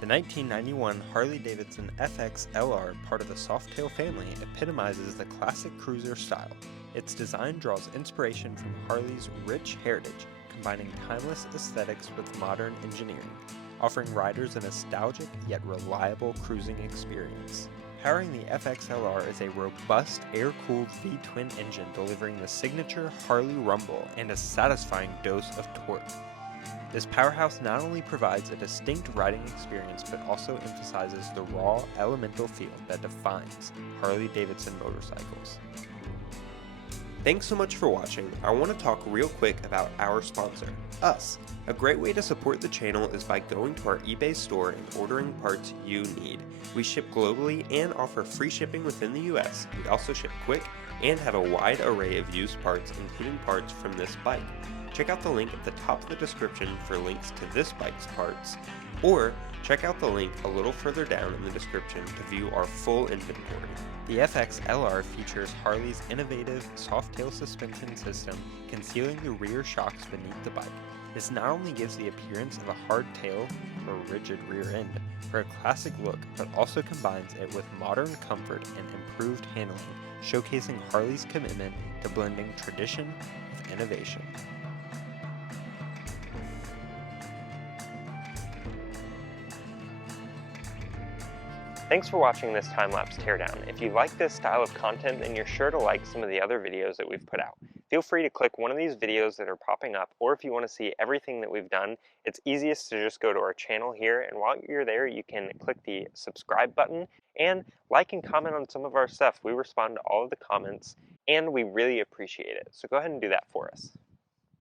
The 1991 Harley-Davidson FXLR, part of the Softail family, epitomizes the classic cruiser style. Its design draws inspiration from Harley's rich heritage, combining timeless aesthetics with modern engineering, offering riders a nostalgic yet reliable cruising experience. Powering the FXLR is a robust, air-cooled V-twin engine delivering the signature Harley rumble and a satisfying dose of torque. This powerhouse not only provides a distinct riding experience but also emphasizes the raw, elemental feel that defines Harley-Davidson motorcycles. Thanks so much for watching. I want to talk real quick about our sponsor, us. A great way to support the channel is by going to our eBay store and ordering parts you need. We ship globally and offer free shipping within the US. We also ship quick and have a wide array of used parts, including parts from this bike. Check out the link at the top of the description for links to this bike's parts, or check out the link a little further down in the description to view our full inventory. The FXLR features Harley's innovative Softail suspension system, concealing the rear shocks beneath the bike. This not only gives the appearance of a hard tail or rigid rear end for a classic look, but also combines it with modern comfort and improved handling, showcasing Harley's commitment to blending tradition with innovation. Thanks for watching this time-lapse teardown. If you like this style of content, then you're sure to like some of the other videos that we've put out. Feel free to click one of these videos that are popping up, or if you want to see everything that we've done, it's easiest to just go to our channel here, and while you're there, you can click the subscribe button and like and comment on some of our stuff. We respond to all of the comments, and we really appreciate it. So go ahead and do that for us.